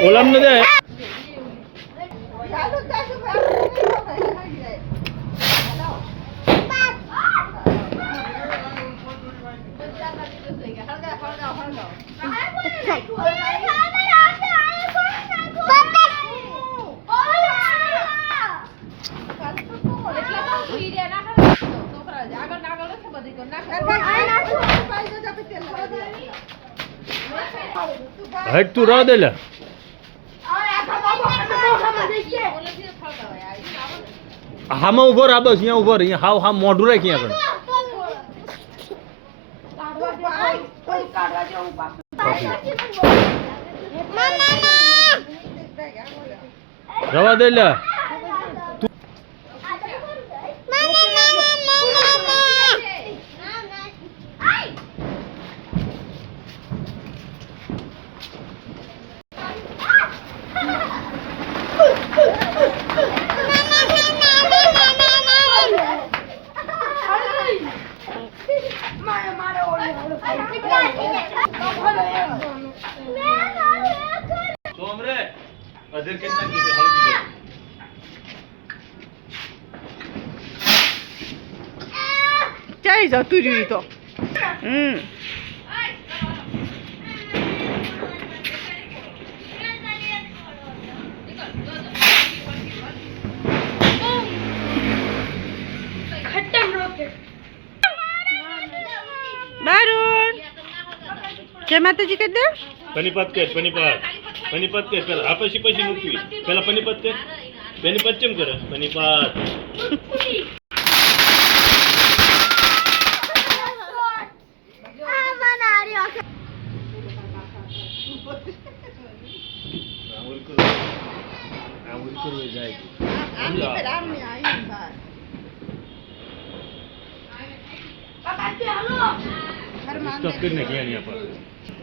ઓલામ ન જાય હટ તું રાહ દે લે હામાં ઉભો રાહ બસ અહીંયા ઉભો રહી હાવ હામ મોઢું રાખી આગળ રવા દે લે ચાઈ જતું રહ્યું તો બારું જય માતાજી કહી દે પનીપત કે પનીપત કે પેલા આ પછી મૂકવી પેલા પનીપત કેમ કરે પનીપત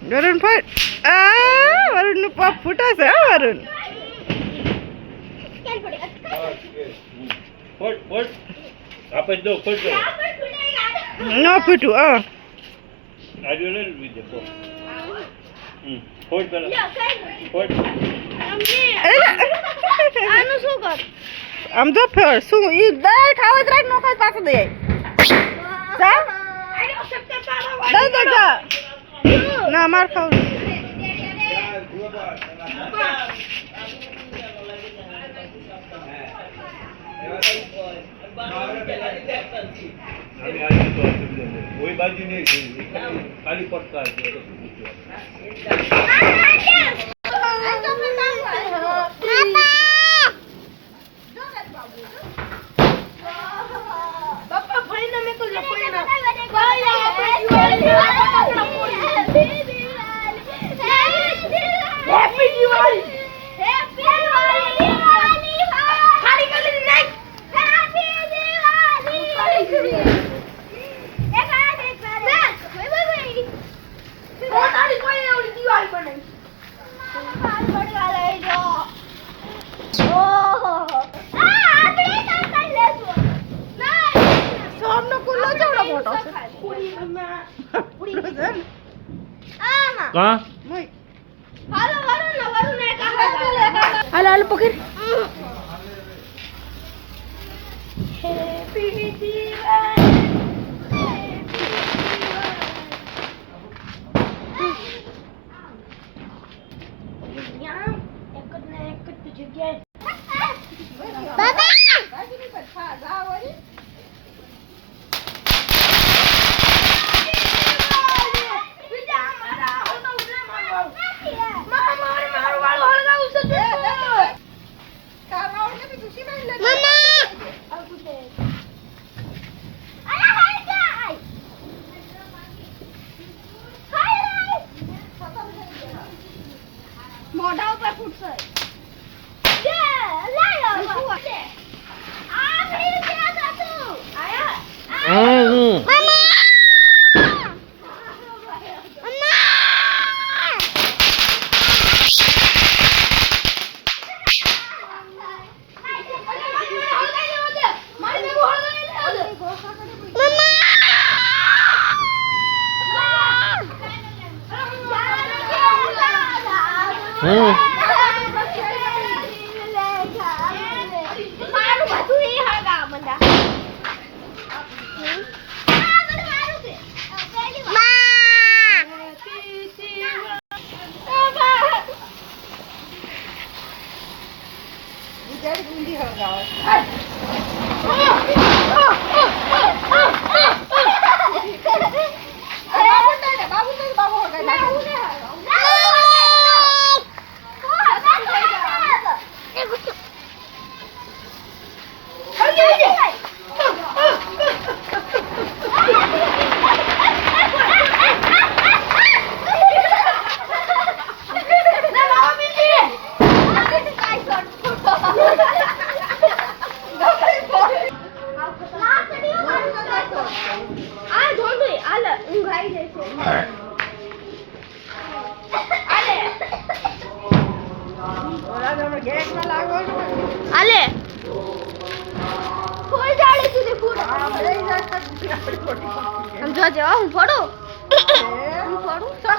વરુણ ફટ વરુણ નું પગ ફૂટાશે વરુણ ન ફૂટું આમ તો ફેર શું ઈ દર ખાવા જ રાખ નો ખાય પાછો દે જા દઈ દે જા ના માર ખાવ કોઈ બાજુ નહીં ખાલી પડતા કા હાલો હાલો પકડ મોઢા ઉપર ફૂટશે હમ ગેસ ના લાગવાનું હોય. આલે ફોડ જાડે સુધી ફોડ આ લઈ જાય તો આપણી ખોટી પાકી. આમ જોજે હો, હું ફોડું એ, હું ફોડું તો